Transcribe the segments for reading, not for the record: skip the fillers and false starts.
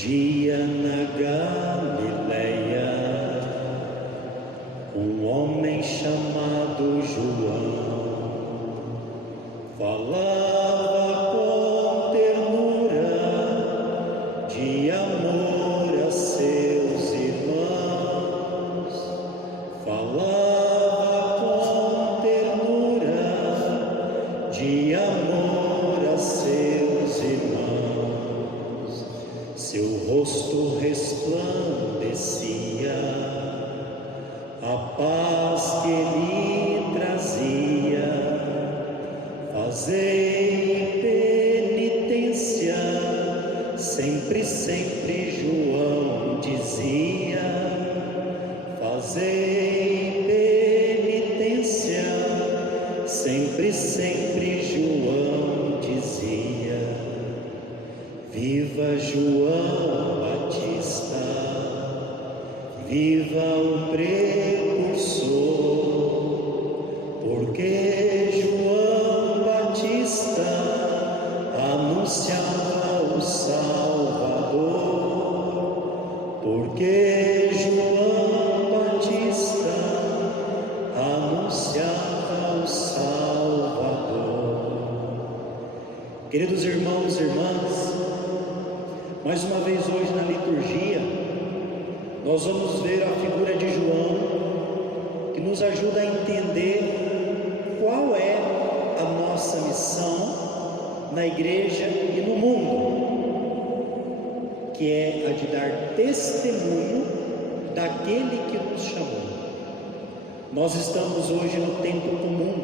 dia na Galileia, um homem chamado João falava com ternura de amor a seus irmãos, falava com ternura de amor a seus irmãos. Seu rosto resplandecia a paz que ele trazia. Fazei penitência, sempre, sempre João dizia. Fazei penitência, sempre, sempre João dizia. Viva João Batista, viva o precursor, porque João Batista anunciava o Salvador, porque João Batista anunciava o Salvador. Queridos irmãos e irmãs, mais uma vez hoje na liturgia, nós vamos ver a figura de João, que nos ajuda a entender qual é a nossa missão na igreja e no mundo, que é a de dar testemunho daquele que nos chamou. Nós estamos hoje no tempo comum.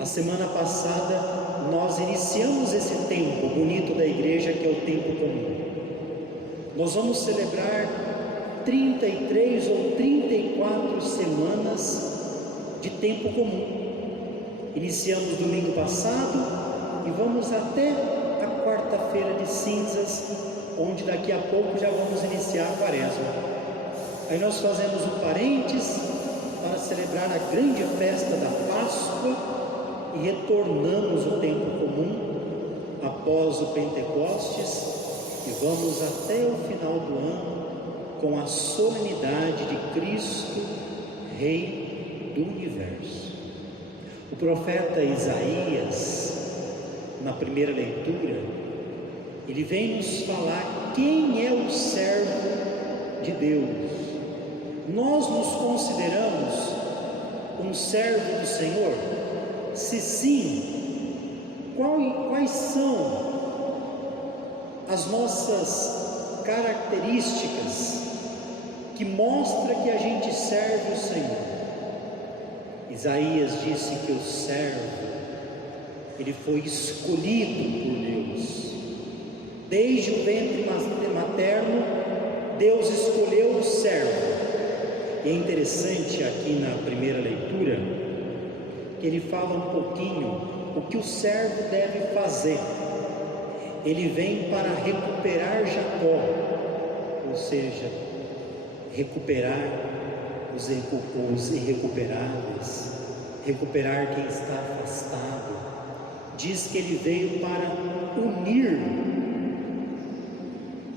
A semana passada nós iniciamos esse tempo bonito da igreja, que é o tempo comum. Nós vamos celebrar 33 ou 34 semanas de tempo comum. Iniciamos domingo passado e vamos até a quarta-feira de cinzas, onde daqui a pouco já vamos iniciar a quaresma. Aí nós fazemos um parênteses para celebrar a grande festa da Páscoa e retornamos o tempo comum após o Pentecostes e vamos até o final do ano com a solenidade de Cristo, Rei do Universo. O profeta Isaías, na primeira leitura, ele vem nos falar quem é o servo de Deus. Nós nos consideramos um servo do Senhor? Se sim, quais são as nossas características que mostram que a gente serve o Senhor? Isaías disse que o servo, ele foi escolhido por Deus. Desde o ventre materno, Deus escolheu o servo. E é interessante aqui na primeira leitura, que ele fala um pouquinho o que o servo deve fazer. Ele vem para recuperar Jacó, ou seja, recuperar os irrecuperáveis, recuperar quem está afastado. Diz que ele veio para unir.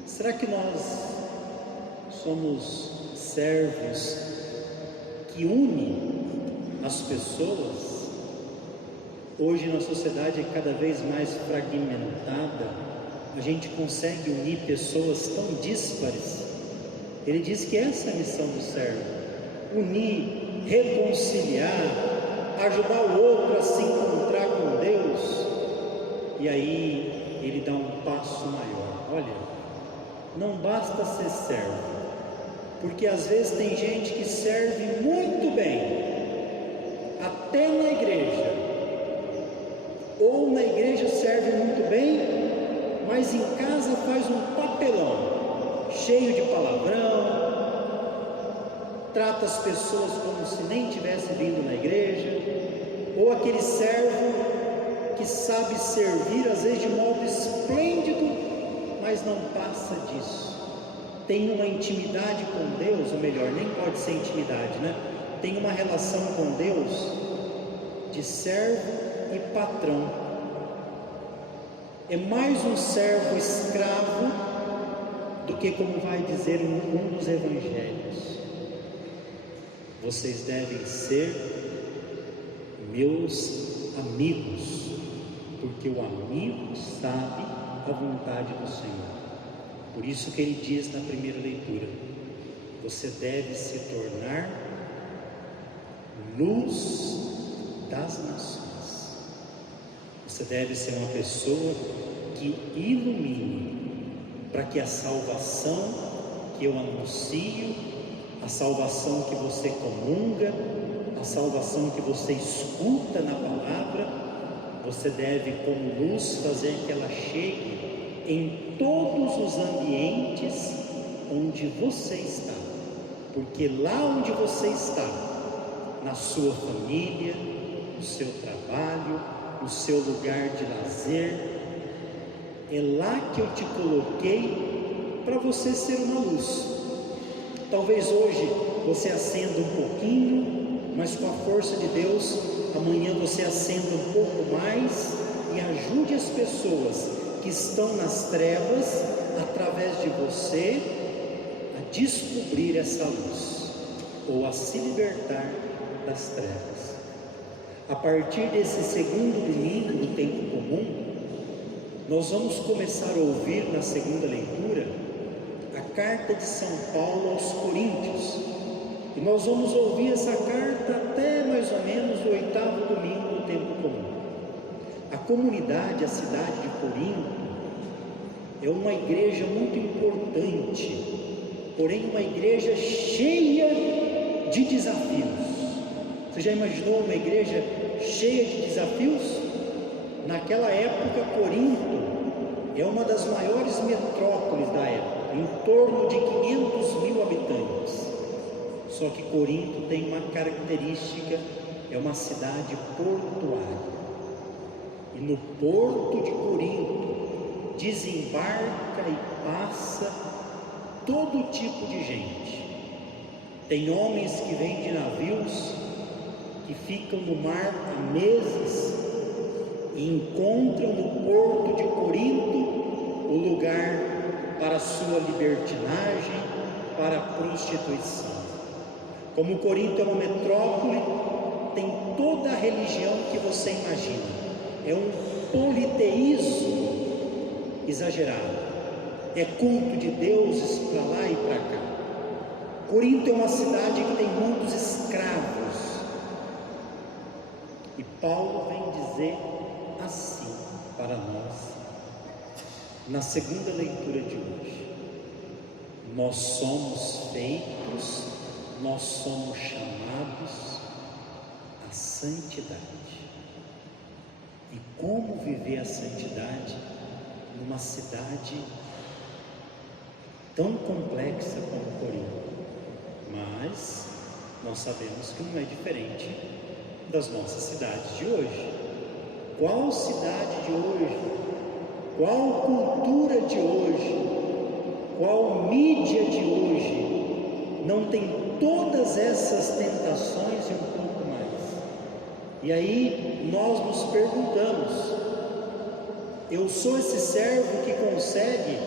Será que nós somos servos que unem as pessoas? Hoje na sociedade cada vez mais fragmentada, a gente consegue unir pessoas tão díspares. Ele diz que essa é a missão do servo: unir, reconciliar, ajudar o outro a se encontrar com Deus. E aí ele dá um passo maior. Olha, não basta ser servo, porque às vezes tem gente que serve muito bem até na igreja, ou na igreja serve muito bem, mas em casa faz um papelão, cheio de palavrão, trata as pessoas como se nem tivesse vindo na igreja, ou aquele servo que sabe servir às vezes de modo esplêndido, mas não passa disso. Tem uma intimidade com Deus, ou melhor, nem pode ser intimidade, né? Tem uma relação com Deus de servo e patrão. É mais um servo escravo Porque, como vai dizer um dos evangelhos, vocês devem ser meus amigos, porque o amigo sabe a vontade do Senhor. Por isso que ele diz na primeira leitura: você deve se tornar luz das nações. Você deve ser uma pessoa que ilumine, para que a salvação que eu anuncio, a salvação que você comunga, a salvação que você escuta na palavra, você deve, como luz, fazer que ela chegue em todos os ambientes onde você está. Porque lá onde você está, na sua família, no seu trabalho, no seu lugar de lazer, é lá que eu te coloquei para você ser uma luz. Talvez hoje você acenda um pouquinho, mas com a força de Deus, amanhã você acenda um pouco mais e ajude as pessoas que estão nas trevas, através de você, a descobrir essa luz, ou a se libertar das trevas. A partir desse segundo domingo do tempo comum, nós vamos começar a ouvir na segunda leitura a carta de São Paulo aos Coríntios, e nós vamos ouvir essa carta até mais ou menos o 8º domingo do tempo comum. A comunidade, a cidade de Corinto, é uma igreja muito importante, porém uma igreja cheia de desafios. Você já imaginou uma igreja cheia de desafios? Naquela época, Corinto é uma das maiores metrópoles da época, em torno de 500.000 habitantes. Só que Corinto tem uma característica, é uma cidade portuária. E no porto de Corinto desembarca e passa todo tipo de gente. Tem homens que vêm de navios, que ficam no mar há meses e encontram no porto de Corinto o lugar para a sua libertinagem, para a prostituição. Como Corinto é uma metrópole, tem toda a religião que você imagina. É um politeísmo exagerado. É culto de deuses para lá e para cá. Corinto é uma cidade que tem muitos escravos. E Paulo vem dizer assim para nós, na segunda leitura de hoje: nós somos feitos, nós somos chamados à santidade. E como viver a santidade numa cidade tão complexa como Corinto? Mas nós sabemos que não é diferente das nossas cidades de hoje. Qual cidade de hoje, qual cultura de hoje, qual mídia de hoje não tem todas essas tentações e um pouco mais? E aí nós nos perguntamos: eu sou esse servo que consegue,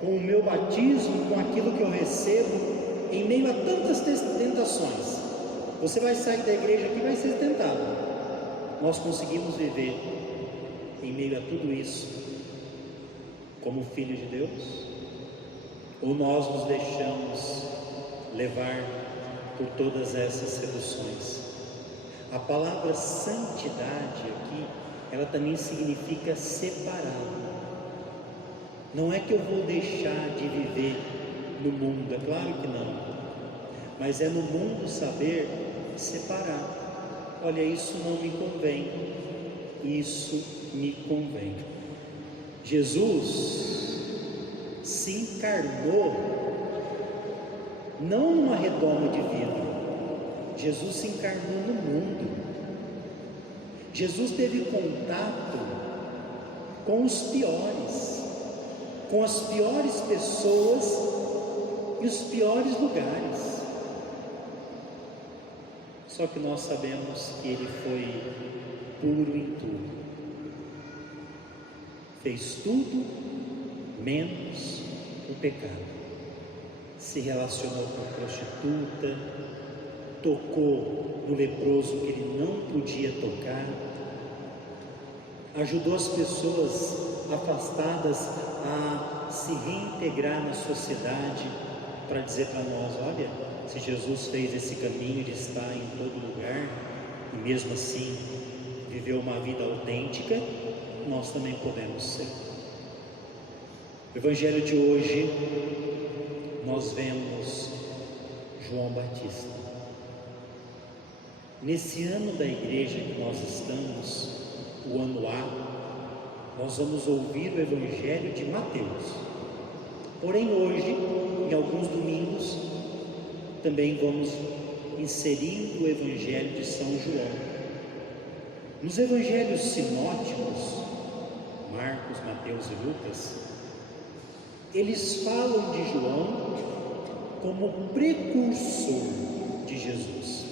com o meu batismo, com aquilo que eu recebo, em meio a tantas tentações? Você vai sair da igreja aqui e vai ser tentado. Nós conseguimos viver em meio a tudo isso como filho de Deus? Ou nós nos deixamos levar por todas essas seduções? A palavra santidade aqui, ela também significa separado. Não é que eu vou deixar de viver no mundo, é claro que não, mas é no mundo saber separar. Olha, isso não me convém, isso me convém. Jesus se encarnou não numa redoma de vidro, Jesus se encarnou no mundo. Jesus teve contato com os piores, com as piores pessoas e os piores lugares. Só que nós sabemos que ele foi puro em tudo, fez tudo menos o pecado. Se relacionou com a prostituta, tocou no leproso que ele não podia tocar, ajudou as pessoas afastadas a se reintegrar na sociedade, para dizer para nós: olha, se Jesus fez esse caminho de estar em todo lugar e mesmo assim viveu uma vida autêntica, nós também podemos ser. No Evangelho de hoje nós vemos João Batista. Nesse ano da igreja que nós estamos, o ano A, nós vamos ouvir o Evangelho de Mateus. Porém hoje, em alguns domingos, também vamos inserindo o Evangelho de São João. Nos Evangelhos sinóticos, Marcos, Mateus e Lucas, eles falam de João como precursor de Jesus.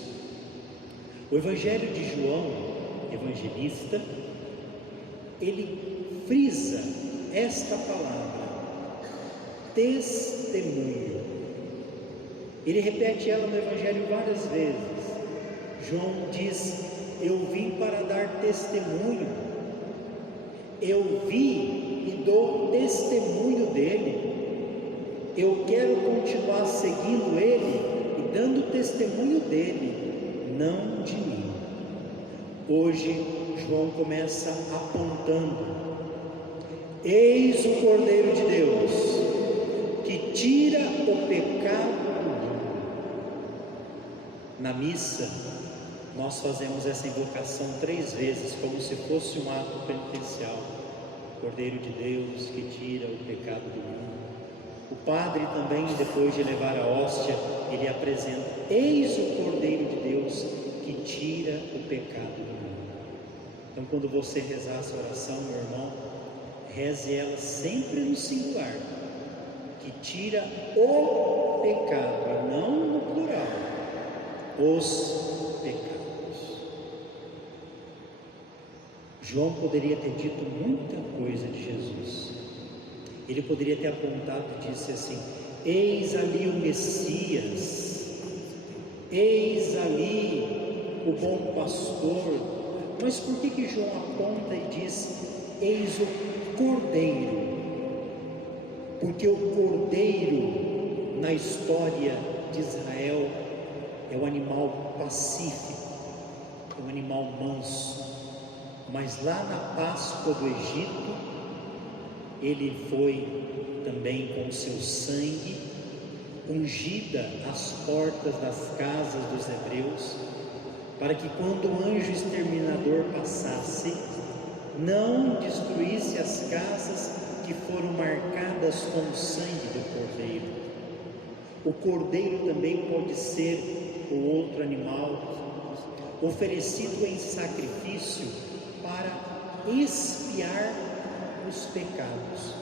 O Evangelho de João, evangelista, ele frisa esta palavra, testemunho. Ele repete ela no Evangelho várias vezes. João diz: eu vim para dar testemunho, eu vi e dou testemunho dele, eu quero continuar seguindo ele e dando testemunho dele, não de mim. Hoje João começa apontando: eis o Cordeiro de Deus, que tira o pecado do mundo. Na missa nós fazemos essa invocação 3 vezes, como se fosse um ato penitencial. Cordeiro de Deus que tira o pecado do mundo. O padre também, depois de levar a hóstia, ele apresenta: eis o Cordeiro de Deus que tira o pecado do mundo. Então, quando você rezar essa oração, meu irmão, reze ela sempre no singular, que tira o pecado, e não no plural, os pecados. João poderia ter dito muita coisa de Jesus. Ele poderia ter apontado e disse assim: eis ali o Messias, eis ali o bom pastor. Mas por que João aponta e diz: eis o Cordeiro? Porque o Cordeiro, na história de Israel, é um animal pacífico, é um animal manso. Mas lá na Páscoa do Egito, ele foi também com seu sangue ungida as portas das casas dos hebreus, para que quando o anjo exterminador passasse, não destruísse as casas que foram marcadas com o sangue do Cordeiro. O Cordeiro também pode ser o outro animal oferecido em sacrifício para expiar os pecados.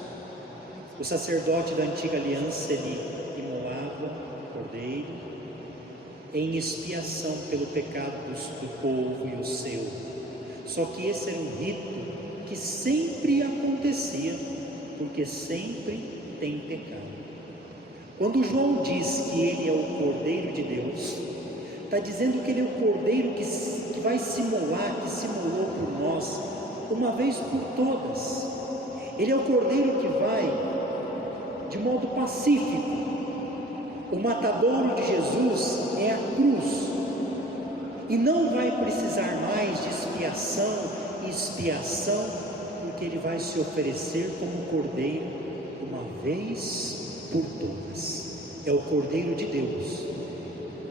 O sacerdote da antiga aliança, ele imolava o cordeiro em expiação pelo pecado do povo e o seu. Só que esse era um rito que sempre acontecia, porque sempre tem pecado. Quando João diz que ele é o Cordeiro de Deus, está dizendo que ele é o Cordeiro que vai se molar, que se molou por nós, uma vez por todas. Ele é o Cordeiro que vai de modo pacífico. O matadouro de Jesus é a cruz, e não vai precisar mais de expiação, porque ele vai se oferecer como Cordeiro uma vez por todas. É o Cordeiro de Deus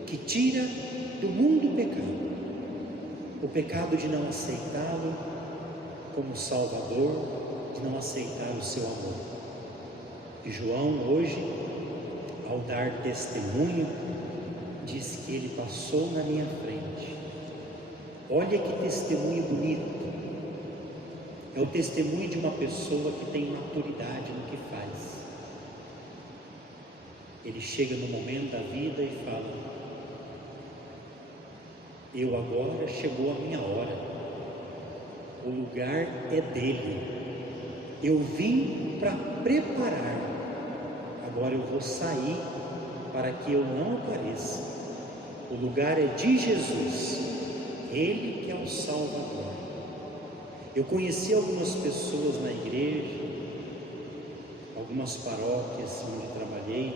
que tira do mundo o pecado de não aceitá-lo como Salvador, de não aceitar o seu amor. E João hoje, ao dar testemunho, diz que ele passou na minha frente. Olha que testemunho bonito. É o testemunho de uma pessoa que tem maturidade no que faz. Ele chega no momento da vida e fala: eu agora chegou a minha hora, o lugar é dele, eu vim para preparar agora eu vou sair para que eu não apareça. O lugar é de Jesus, Ele que é o Salvador. Eu conheci algumas pessoas na igreja, algumas paróquias onde trabalhei,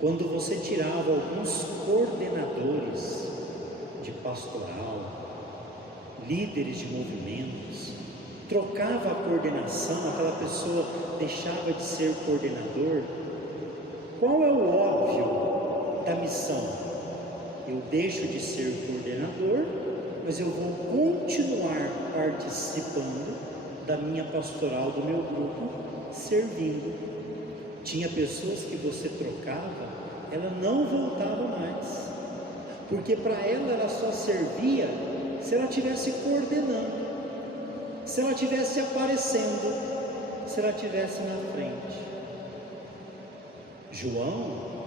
quando você tirava alguns coordenadores de pastoral, líderes de movimentos, trocava a coordenação, aquela pessoa deixava de ser coordenador. Qual é o óbvio da missão? Eu deixo de ser coordenador, mas eu vou continuar participando da minha pastoral, do meu grupo, servindo. Tinha pessoas que você trocava, ela não voltava mais, porque para ela só servia se ela estivesse coordenando, se ela estivesse aparecendo, se ela estivesse na frente. João,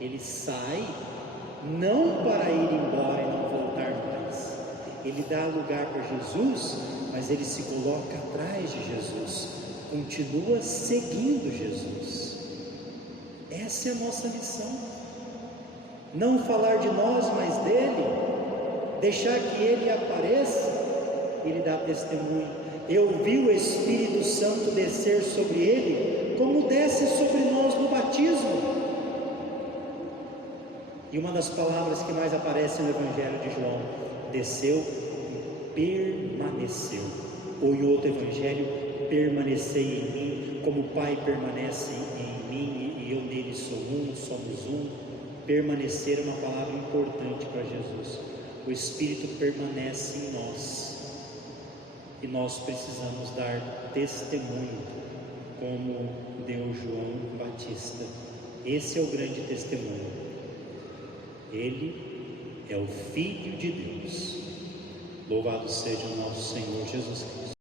ele sai não para ir embora e não voltar mais, ele dá lugar para Jesus, mas ele se coloca atrás de Jesus, continua seguindo Jesus. Essa é a nossa missão, não falar de nós, mas dele, deixar que ele apareça. Ele dá testemunho. Eu vi o Espírito Santo descer sobre ele, como desce sobre nós no batismo. E uma das palavras que mais aparece no Evangelho de João, desceu e permaneceu. Ou em outro Evangelho, permanecei em mim, como o Pai permanece em mim e eu nele sou um, somos um. Permanecer é uma palavra importante para Jesus. O Espírito permanece em nós. E nós precisamos dar testemunho, como deu João Batista. Esse é o grande testemunho. Ele é o Filho de Deus. Louvado seja o nosso Senhor Jesus Cristo.